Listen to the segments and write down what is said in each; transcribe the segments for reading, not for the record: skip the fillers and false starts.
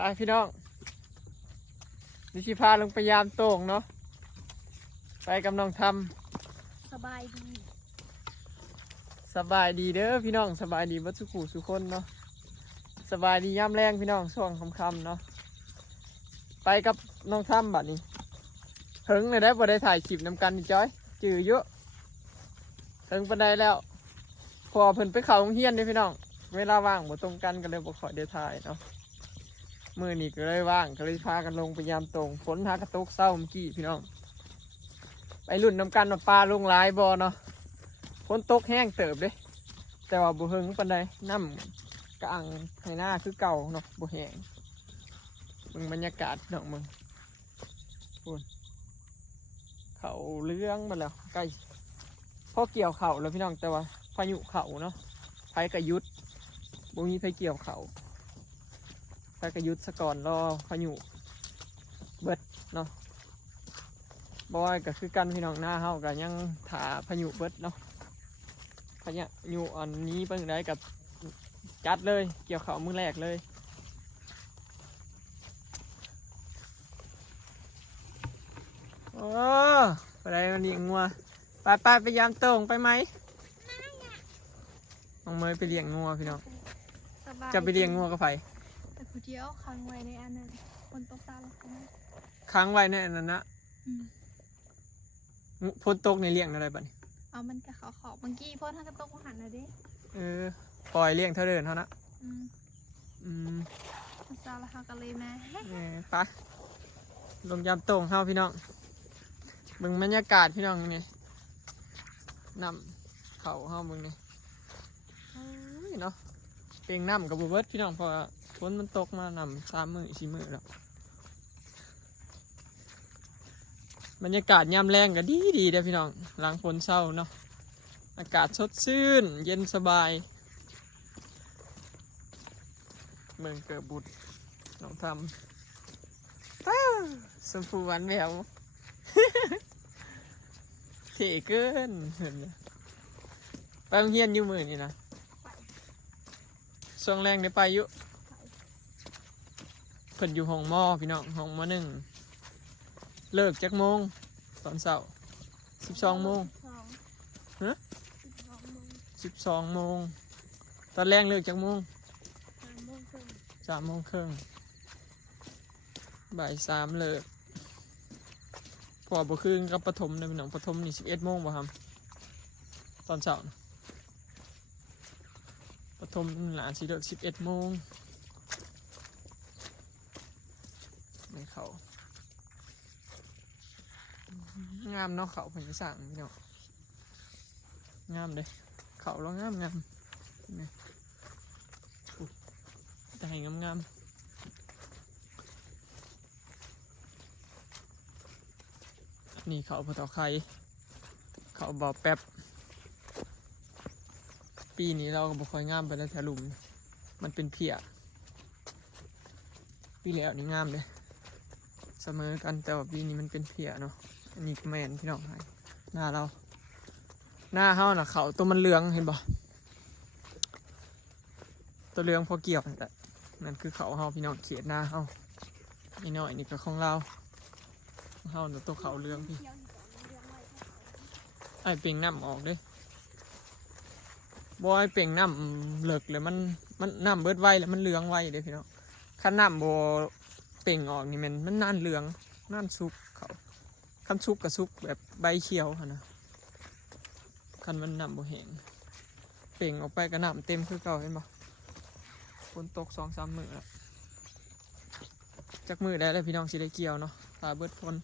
ไปพี่น้องนิชิพาลงไปยามโต่งเนาะไปกำลังทสบายดีำสบายดีเด้อพี่น้องสบายดีวัดสุขุสุคนเนาะสบายดีย่ำแรงพี่น้องช่วงค่ำๆเนาะไปกับน้องทำบัดนี้ถึงเลยได้บ่ได้ถ่ายคลิปนำกันนี่จ้อยจือเยอะถึงปานใดแล้วพอเพิ่นไปเข้าโรงเรียนเด้พี่น้องเวลาว่างบ่ตรงกันก็เลยบ่ขอได้ถ่ายเนาะมื้อนี้ก็เลยว่างก็เลยพากันลงไปยามตรงฝนหากระตกเศร้าเมื่อกี้พี่น้องไปลุ่นนำกันว่าปลาลงหลายบ่เนาะฝนตกแห้งเติบเด้แต่ว่าบ่เฮิงปานใดน้ำกลางให้หน้าคือเก่าเนาะบ่แห้งมึงบรรยากาศเนาะมึงพูนเขาเลื้องมาแล้วใกล้พอเกี่ยวเข่าแล้วพี่น้องแต่ว่าพายุเข่าเนาะไฟกระยุดบ่มีไฟเกี่ยวเข่าไฟกระยุดสะก่อนรอพายุเบิดเนาะบ่ว่าก็คือกันพี่น้องหน้าเฮาก็ยังถ่าพายุเบิดเนาะพายุอันนี้เพิ่งได้กับจัดเลยเกี่ยวเข่ามือแรกเลยโอ้ไปไหนมันเลี้ยงงัวไปยามโต่งไปไหมน้องเมยไปเลี้ยงงัวพี่น้องจะไปเลี้ยงงัวกับไผแต่ผู้เดียวค้างไว้ในอันนั้นคนตกตาแล้วกัน ค้างไว้ในอันนั้นนะฝนตกในเลี้ยงอะไรบ้างเอามันกับเขาขอบเมื่อกี้พ่อท่านก็ตกหันนะดิปล่อยเลี้ยงเท่าเดินเท่านะภาษาละค่ะกันเลยแม่ไปลงยามโต่งเฮาพี่น้องมึงบรรยากาศพี่น้องนี่นำเขาเฮามึงนี่เนาะเองน้ำกับบุเบิร์ตพี่น้องพอฝนมันตกมานำ3 มื้อ4 มื้อแล้วบรรยากาศยามแรงก็ดีเด้อพี่น้องหลังฝนเช้าเนาะอากาศสดชื่นเย็นสบายเมืองเกิดบุตรน้องทำสมพูหวานแหววเท่เกินเห็นไหมไปโรงเรียนอยู่มื้อนี่นะช่วงแรงได้ไปอยู่เพิ่นอยู่ห้องมอพี่น้องห้องม.1เลิกจักโมงตอนเช้า12 โมงฮะ12 โมงตอนแรงเลิกจักโมง3 โมงครึ่งบ่าย 3เลิกพอบ่คืนกับปฐมนะพี่น้องปฐมนี่11 โมงบ่ครับตอนเช้าปฐมหลานสิเลิก11 โมงไม่เขางามเนาะเขาเพิ่นจะสร้างพี่น้องงามเด้เขาแล้วงามนี่แต่ให้งามนี่เขาพอต่อไข่เขาบ่อแป๊บปีนี้เราก็บ่ค่อยงามไปแล้วแถวหลุมมันเป็นเพียปีแล้วนี่งามเลยเสมอกันแต่ว่าปีนี้มันเป็นเพียเนาะอันนี้แมนพี่น้องให้หน้าเราหน้าเฮาน่ะเขาตัวมันเหลืองเห็นบ่ตัวเหลืองพอเกี่ยวนั่นแหละนั่นคือเขาเฮาพี่น้องเขียดหน้าเฮานี่น้อยนี่ก็ของเราเฮาตัวเขาเหลืองพี่ไอเป่งน้ำออกเด้บ่ไอเป่งน้ำเลิกเลยมันน้ำเบิดไวแล้วมันเหลืองไวเด้พี่น้องคันน้ำบ่เป่งออกนี่มันนั่นเหลืองนั่นสุกเขาคันสุกกับสุกแบบใบเขียวนะคันมันน้ำบ่แห้งเป่งออกไปก็น้ำเต็มคือเก่าเห็นบ่ฝนตก2-3 มื้อแล้วจากมื้อได้แล้วพี่น้องสิได้เกี่ยวเนาะตาเบิดฝน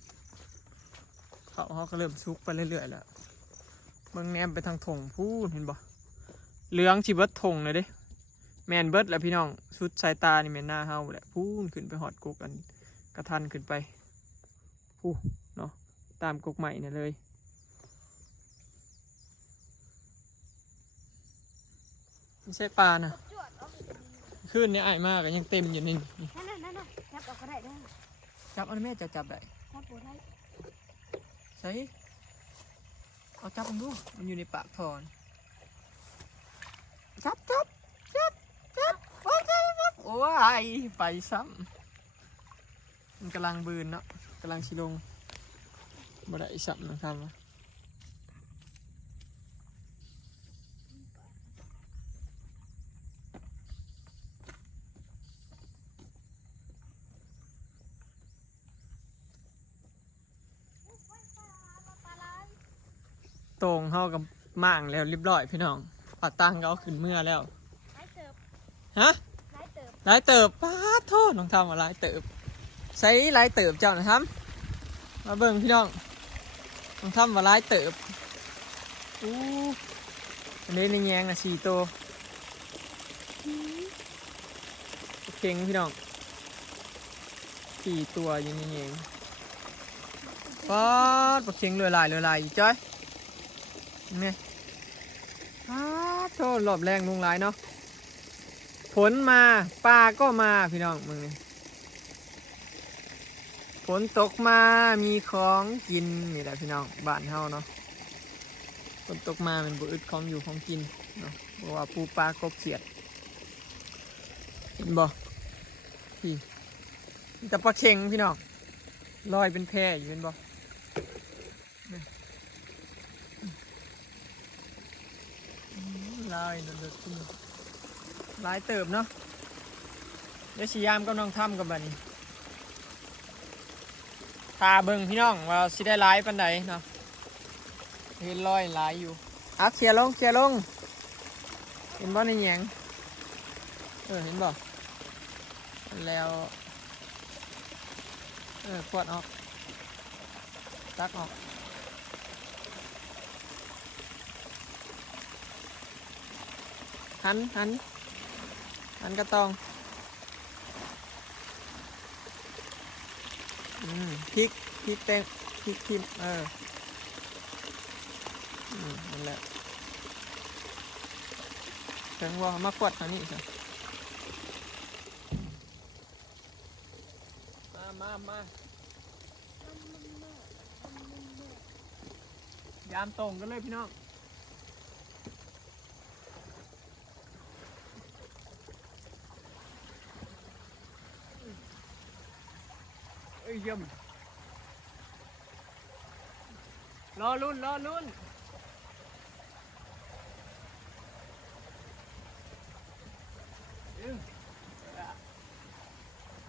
เขาก็เริ่มสุกไปเรื่อยๆแล้วเมืองแนมไปทางถงพูนเห็นบ่เหลืองสิเบิดถงเลยเด้แมนเบิดแล้วพี่น้องสุดสายตานี่แม่นหน้าเฮาแหละพูนขึ้นไปหอดกกกันกระทันขึ้นไปพูเนาะตามกกใหม่เนี่ยเลยไม่ใช่ปลานะขึ้นเนี่ยไอ้มากยังเต็มอยู่นี่นั่นจับออกก็ได้ด้วยจับอันแม่จะจับได้จับปวดได้ใส่เอาจับมันดูมันอยู่ในปากทอนจับโอ้ยไปซ้ มันกำลังบืนเนาะกำลังชิลงบ่ได้สับนะครับตรงเข้ากับม่างแล้วเรียบร้อยพี่น้องปัดตังก็เอาขึ้นเมื่อแล้ว ไล่เติบ ฮะ ไล่เติบ หลายเติบป้าดโทษน้องทำอะไรเติบใช้หลายเติบเจ้านะครับมาเบิ่งพี่น้องน้องทำว่าหลายเติบอู้อันนี้ในแยงอ่ะ4 ตัวเก่งพี่น้อง4 ตัวอยังนี้เองป๊าดปลาเค็งลอยอยู่จ้อยนี่ป๊าดโทษรอบแรงลุงหลายเนาะฝนมาปลาก็มาพี่น้องมึงนี่ฝนตกมามีของกินนี่แหละพี่น้องบ้านเฮาเนาะฝนตกมามันบ่อึดของอยู่ของกินเนาะเพราะว่าปูปลากบเขียดเห็นบ่พี่มีแต่ปลาเค็งพี่น้องลอยเป็นแพอยู่เห็นบ่ลายเดือดๆลายเติบเนาะเดี๋ยวสิยามกำลังทำกับบัดนี้ตาเบิ่งพี่น้องว่าสิได้หลายปานใดเนาะเห็นรอยหลายอยู่เคลียร์ลงเห็นบ่ในแยงเห็นบ่แล้วขวดออกตักออกหันกระตองพริกเต็มพริกทิมนั่นแหละถึงว่ามาขวดทางนี้สิมายามตรงกันเลยพี่น้องเยี่ยมรอลุ้นไอ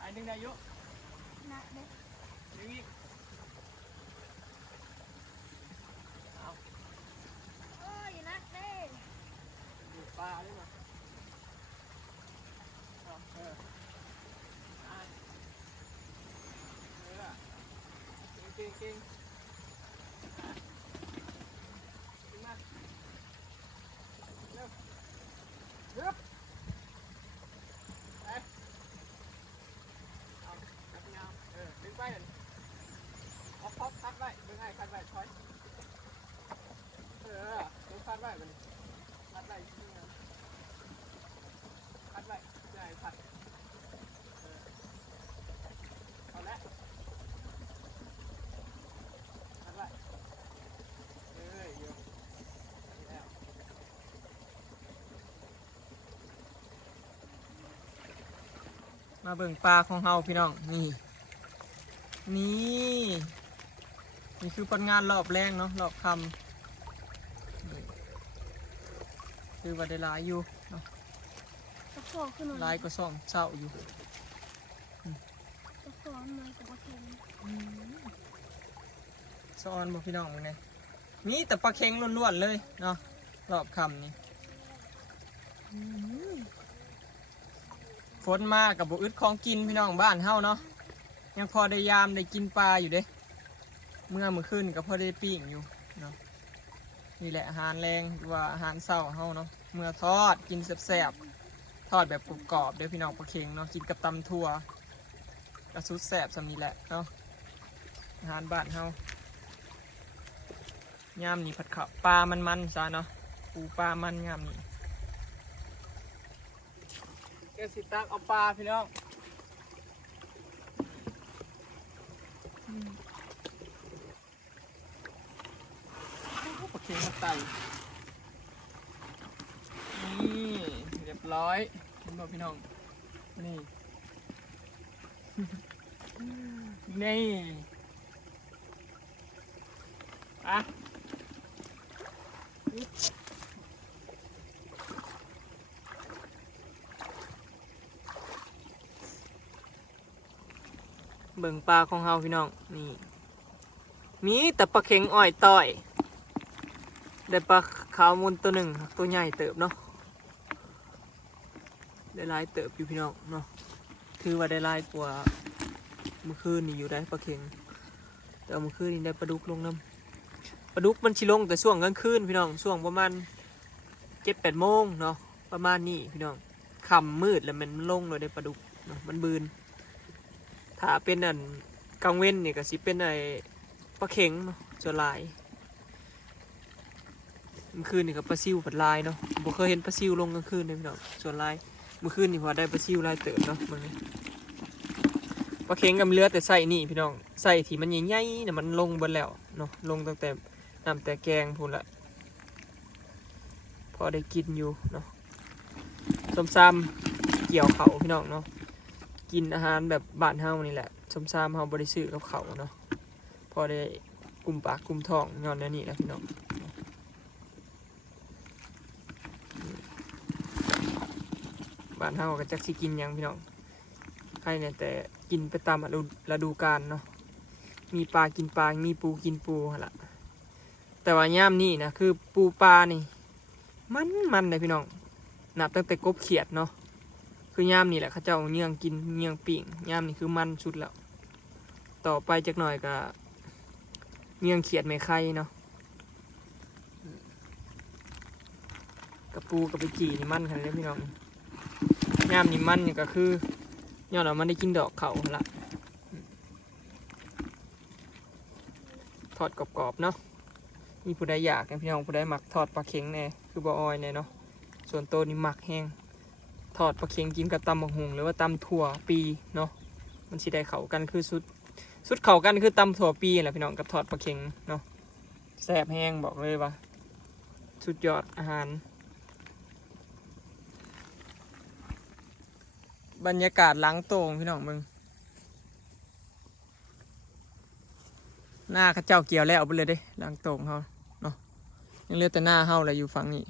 ้หนึ่งได้เยอะ นักเด็ก ดึงอีกเอา อย่านักเด้ก ดูปลาได้ไหมเก่งมาเร็วไปเอาจับเงาดึงไปเลยเอาพับคัดไว้ดึงให้คัดไว้ช้อยดึงคัดไว้มันคัดไว้คัดไว้จะให้คัดเอาละคัดไว้มาเบิ่งปลาของเฮาพี่น้องนี่คือผลงานรอบแรงเนาะรอบคำคือว่าได้หลายอยู่เนาะ ตะขอขึ้นหน่อย หลายก็ซ่องเศร้าอยู่ ตะขอมากับปลาเค็ง ซ้อนบ่พี่น้องมึงเนี่ยมีแต่ปลาเค็งล้วนๆเลยเนาะรอบคำนี่ฝนมากับบุอึดของกินพี่น้องบ้านเฮาเนาะยังพอได้ยามได้กินปลาอยู่เด้เมื่อคืนก็พอได้ปิ้งอยู่เนาะนี่แหละอาหารแรงหรือว่าอาหารเช้าเฮาเนาะเมื่อทอดกินแซ่บๆทอดแบบกรอบๆเด้อพี่น้องปลาเค็งเนาะกินกับตำถั่วกระสุดแซ่บสำนี้แหละเนาะอาหารบ้านเฮายามนี่ผัดข้าวปลามันซะเนาะปูปลามันยามนี่เกสิตักเอาปลาพี่น้องโอเคมาไต่นี่เรียบร้อยเห็นบ่พี่น้องนี่ นี่อะเบิ่งปลาของเฮาพี่น้องนี่มีแต่ปลาเข็งอ่อยต่อยได้ปลาขาวมุนตัวหนึ่งตัวใหญ่เติบเนาะได้หลายเติบอยู่พี่น้องเนาะถือว่าได้หลายกว่าเมื่อคืนนี่อยู่ได้ปลาเข็งแต่เมื่อคืนนี่ได้ปลาดุกลงน้ำปลาดุกมันชิลงแต่ช่วงกลางคืนพี่น้องช่วงประมาณ7-8 โมงเนาะประมาณนี้พี่น้องค่ำมืดแล้วมันลงเลยได้ปลาดุกเนาะมันบืนถ้าเป็นอันกลางเว้นนี่ก็สิเป็นไอปลาเข็งเนาะส่วนลายเมื่อคืนนี่ก็ปลาซิวผัดลายเนาะบ่เคยเห็นปลาซิวลงกลางคืนเลยพี่น้องส่วนลายเมื่อคืนนี่พอได้ปลาซิวลายเติบเนาะมันปลาเข็งกับเลือแต่ใส่นี่พี่น้องใส่ที่มันใหญ่ๆเนี่ยมันลงเบิดแล้วเนาะลงตั้งแต่น้ำแต่แกงพูนละพอได้กินอยู่เนาะส้มซ้ำเกี่ยวเขาพี่น้องเนาะกินอาหารแบบบ้านเฮานี่แหละส้มซ้ำเฮาบริสุทธิ์กับเขาเนาะพอได้กุมปากกุมท้องงอนนี่แหละพี่น้องบ้านเฮาก็จักสิกินยังพี่น้องใครเนี่ยแต่กินไปตามฤดูกาลเนาะมีปลากินปลามีปูกินปูหั่นล่ะแต่ว่าย่ามนี่นะคือปูปลานี่มันเลยพี่น้องนับตั้งแต่กบเขียดเนาะคือย่ามนี่แหละเขาเจ้าเนื่องกินเนื่องปิ่งย่ามนี่คือมันสุดแล้วต่อไปจักหน่อยก็เนื่องเขียดไม่ไข่เนาะกับปูกับไปจีนี่มันขนาดนี้พี่น้องย่ามนี่มันนี่ก็คือย้อนเรามันได้กินดอกเขาละทอดกรอบๆเนาะมีผู้ใดอยากนะพี่น้องผู้ใดหมักทอดปลาเค็งแน่คือบออยแน่เนาะส่วนโตนี่หมักแห้งทอดปลาเค็งกินกับตำบักหุ่งหรือว่าตำถั่วปีเนาะมันสิได้เข้ากันคือสุดเข้ากันคือตำถั่วปีแหละพี่น้องกับทอดปลาเค็งเนาะแซ่บแห้งบอกเลยว่าสุดยอดอาหารบรรยากาศหลังโต่งพี่น้องมึงหน้าข้าเจ้าเกี่ยวแล้วเอาไปเลยเด้หลังโต่งเขาเนาะยังเหลือแต่หน้าเฮาอะไรอยู่ฝั่งนี้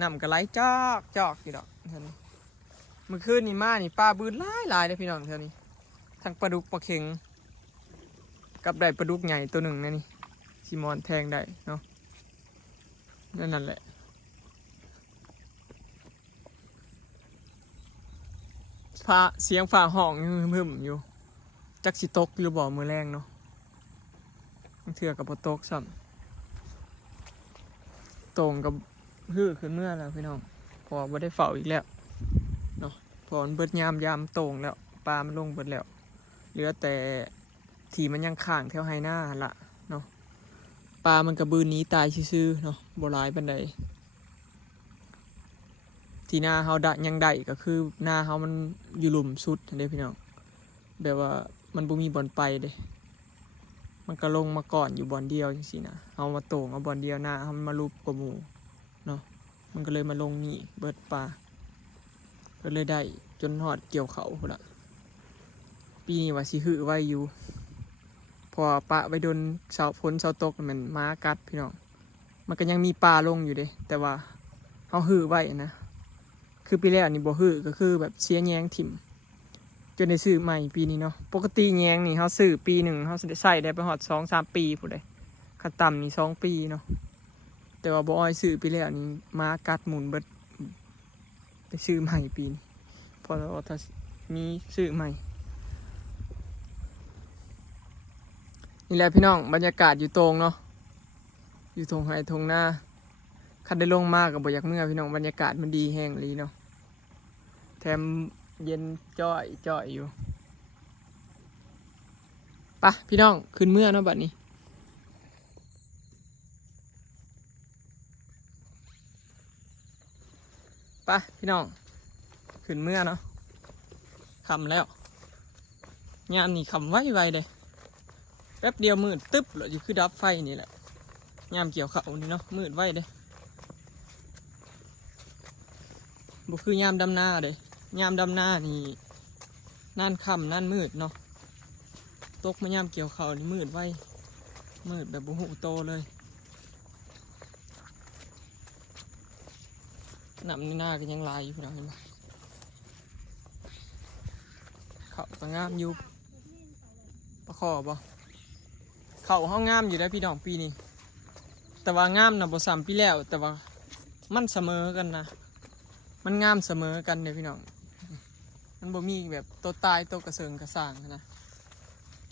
น้ำก็ไหลจอกอยู่ดอกเท่านี้เมื่อคืนนี่มานี่ปลาบืนหลายเลยพี่น้องเท่านี้ทั้งปลาดุกปลาเข็งกับได้ปลาดุกใหญ่ตัวหนึ่งนะนี่ซิมอนแทงได้เนาะนั่นแหละฟ้าเสียงฟ้าห้องหึ่มอยู่จักสิตกหรือบ่มือแรงเนาะเถื่อกับบ่ตกซ้ำตรงกับฮือขึ้นเมื่อแล้วพี่น้องพอบ่ได้เฝ้าอีกแล้วเนาะพอมันเบิดยามตรงแล้วปลามันลงเบิดแล้วเหลือแต่ที่มันยังข้างแถวไฮหน้าละเนาะปลามันกระบืนนี้ตายซื่อๆเนาะบ่ร้ายปานใดที่หน้าเฮาดะยังได้ก็คือหน้าเฮามันอยู่หลุมสุดเด้พี่น้องแบบว่ามันบ่มีบ่อนไปเด้มันก็ลงมาก่อนอยู่บ่อนเดียวจังซี่นะเอามาโต่งเอาบ่อนเดียวหน้าเฮามันมาลุบกว่าหมู่เนาะมันก็เลยมาลงนี่เบิดปลาก็เลยได้จนฮอดเกี่ยวเขาพุ่นล่ะปีนี้ว่าสิหื้อไว้อยู่พอปะไปโดนเสาฝนเสาตกมันม้ากัดพี่น้องมันก็ยังมีปลาลงอยู่เด้แต่ว่าเฮาหื้อไว้นะคือปีแล้วนี่บ่ฮื้อก็คือแบบเสียแยงถิ่มจนได้ซื้อใหม่ปีนี้เนาะปกติแยงนี่เขาซื้อปีหนึ่งเขาใส่ได้ไปหอด2-3 ปีผู้ใดขั้นต่ำนี่2 ปีเนาะแต่ว่าบ่อ้อยซื้อปีแล้วนี่มากัดหมุนเบิดได้ซื้อใหม่ปีนี้พอเราถ้ามีซื้อใหม่นี่แหละพี่น้องบรรยากาศอยู่ตรงเนาะอยู่ตรงไฮตรงหน้าคันได้ลงมากกับบ่อยากเมื่อพี่น้องบรรยากาศมันดีแห้งเลยเนาะแถมเย็นจ้อยอยู่ปะพี่น้องขึ้นเมื่อเนาะบัดนี้ปะพี่น้องขึ้นเมื่อเนาะคำแล้วงานนี่คำไวเลยแป๊บเดียวมืดตึ๊บเลยคือดับไฟนี่แหละงามเกี่ยวเขานี่เนาะมืดไวเลยบุคือยามดำหน้าเลยยามดำหน้านี่ นั่นค่ำนั่นมืดเนาะตกมายามเกี่ยวเขานี่มืดไว้มืดแบบบุหูโตเลยน้ำในหน้าก็ยังลายอยู่พี่น้องเห็นไหมเขาก็งามอยู่ประคอบ่เขาห้องงามอยู่ได้พี่น้องปีนี้แต่ว่างามนะบ่ซ้ำปีแล้วแต่ว่ามันเสมอกันนะมันงามเสมอกันเด้อพี่น้องมันบ่มีแบบตัวตายตัวกระเซิงกระสางนะ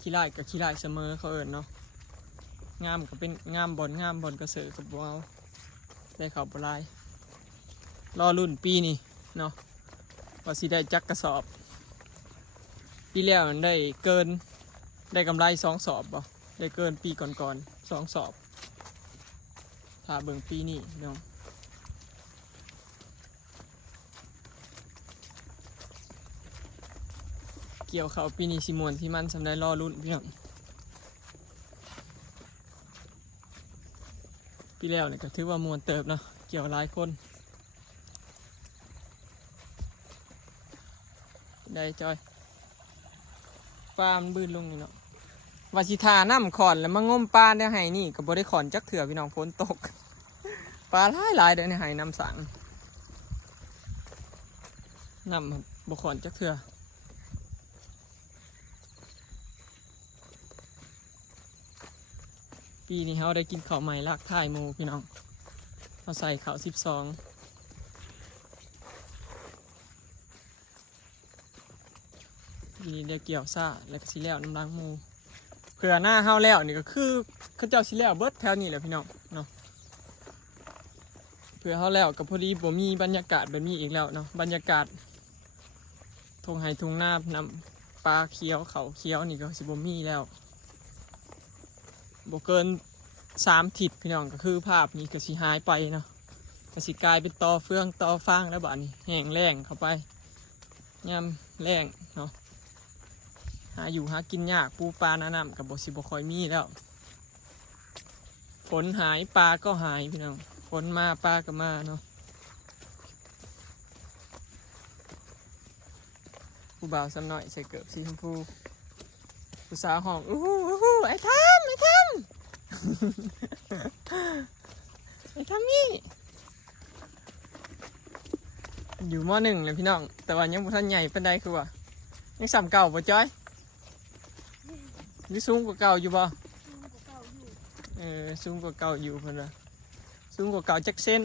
ขี้ไล่กับขี้ไล่เสมอเขาเอิญเนาะงามก็เป็นงามบอลกระเซิงกับว้าวได้เขาบ่ลายรอรุ่นปีนี้เนาะว่าสิได้จักกระสอบปีแล้วมันได้เกินได้กำไร2 สอบบ่ได้เกินปีก่อนๆ2 สอบถ้าเบิ่งปีนี้เนาะเกี่ยวเขาปีนี้สิมวนที่มันสำได้รอรุ่นพี่น้องปีแล้วเนี่ยก็ถือว่ามวนเติบเนาะเกี่ยวหลายคนได้จอยปลามันบืนลงนี่เนาะวาสิทาน้ำขอนแล้วมางมปลาในไห้นี่ก็บ่ได้ขอนจักเถื่อพี่น้องฝนตกปลาหลายเด้อในไห้น้ำสังน้ำบ่ขอนจักเถื่อปีนี้เขาได้กินข้าวใหม่ลากท่ายหมูพี่น้องเขาใส่ข้าว12ปีนี้เดี๋ยวเกี่ยวซ่าแล้วก็สิแล้วน้ำล้างหมูเผื่อหน้าเฮาแล้วนี่ก็คือเขาเจ้าสิแล้วเบิดแถวนี้แหละพี่น้องเนาะเผื่อเฮาแล้วก็พอดีบ่มีบรรยากาศแบบนี้อีกแล้วเนาะบรรยากาศทงไห้ทงหน้านำปลาเขียวเขาเขียวนี่ก็สิบ่มีแล้วบ่เกิน3 ทิศพี่น้องก็คือภาพนี้ก็สิหายไปเนาะก็สิกลายเป็นตอเฟืองตอฟางแล้วบัดนี้แห้งแล้งเข้าไปยามแล้งเนาะหาอยู่หากินยากปูปลาน้ำกับบ่สิบ่ค่อยมีแล้วฝนหายปลาก็หายพี่น้องฝนมาปลาก็มาเนาะผู้บ่าวซ้ำหน่อยใส่เกิบสีชมพูผู้สาวห้องอู้หูไอ้ทำไอ้ทำ ไอ้ทำนี่อยู่ม.1เลยพี่น้องแต่ว่ายังบ่ทันใหญ่ปานใดคือว่ายังซ้ำเก่าบ่จ้อยนี่สูงกว่าเก่าอยู่บ่สูงกว่าเก่าอยู่เพิ่นว่าสูงกว่าเก่าจักเส้น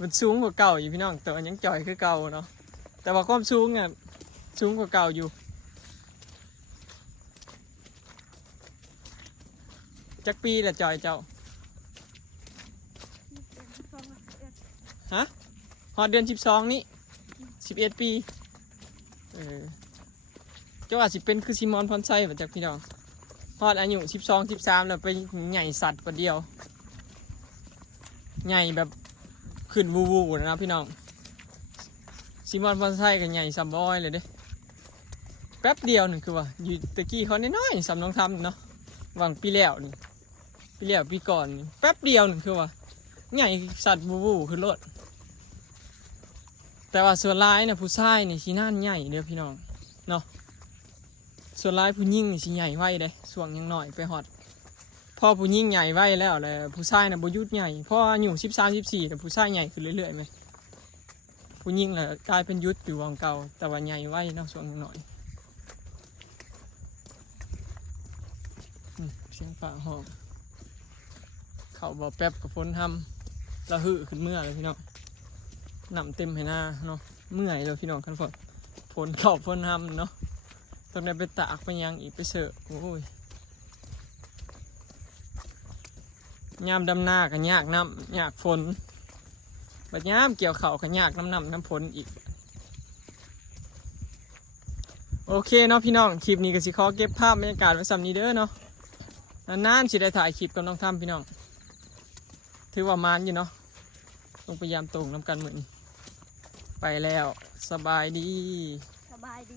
มันสูงกว่าเก่าอยู่พี่น้องแต่ว่ายังจ่อยคือเก่าเนาะแต่ว่าความสูงอ่ะสูงกว่าเก่าอยู่จักปีละจ่อยเจ้าฮะฮอดเดือน12นี่11 ปีเจ้าอาจสิเป็นคือซิมอนพรไซมาจากพี่น้องฮอดอายุ12 13แล้วไปใหญ่สัตว์ประเดียวใหญ่แบบขึ้นวูนะพี่น้องซิมอนพรไซกับใหญ่ซัมบอยเลยเด้แป๊บเดียวหนึ่งคือว่าอยู่ตะกี้เขาน้อยๆสำน้องทำเนาะหวังปีแล้วนี่ปีแล้วปีก่อนนี่แป๊บเดียวหนึ่งคือว่าใหญ่สัตว์วูขึ้นรถแต่ว่าส่วนร้ายเนี่ยผู้ชายนี่สีน่านใหญ่เด้อพี่น้องเนาะส่วนร้ายผู้หญิงนี่สีใหญ่ไว้เด้ส่วงยังหน่อยไปฮอดพอผู้หญิงใหญ่ไว้แล้วเลยผู้ชายน่ะบ่หยุดใหญ่พออายุ13 14แต่ผู้ชายใหญ่ขึ้นเรื่อยๆไหมผู้หญิงน่ะกลายเป็นยุดอยู่วังเก่าแต่ว่าใหญ่ไว้เนาะส่วงยังหน่อยเสียงฝ่าห้องเขาบอกแป๊บกับฝนทำระหึขึ้นเมื่อเลยพี่น้องนำเต็มให้หน้าเนาะเมื่อยเลยพี่น้องกันฝนเข้าฝนทำเนาะต้องได้ไปตากไปยังอีกไปเสอะโอ้ยยามดำหน้ากันยากน้ำยากฝนบัดยามเกี่ยวเข่ากันยากน้ำฝนอีกโอเคเนาะพี่น้องคลิปนี้ก็สิขอเก็บภาพบรรยากาศไว้สำนี้เด้อเนาะนานๆสิได้ถ่ายคลิปกับน้องทำพี่น้องถือว่ามานอยู่เนาะต้องพยายามตรงน้ำกันเหมือนไปแล้วสบายดี สบายดี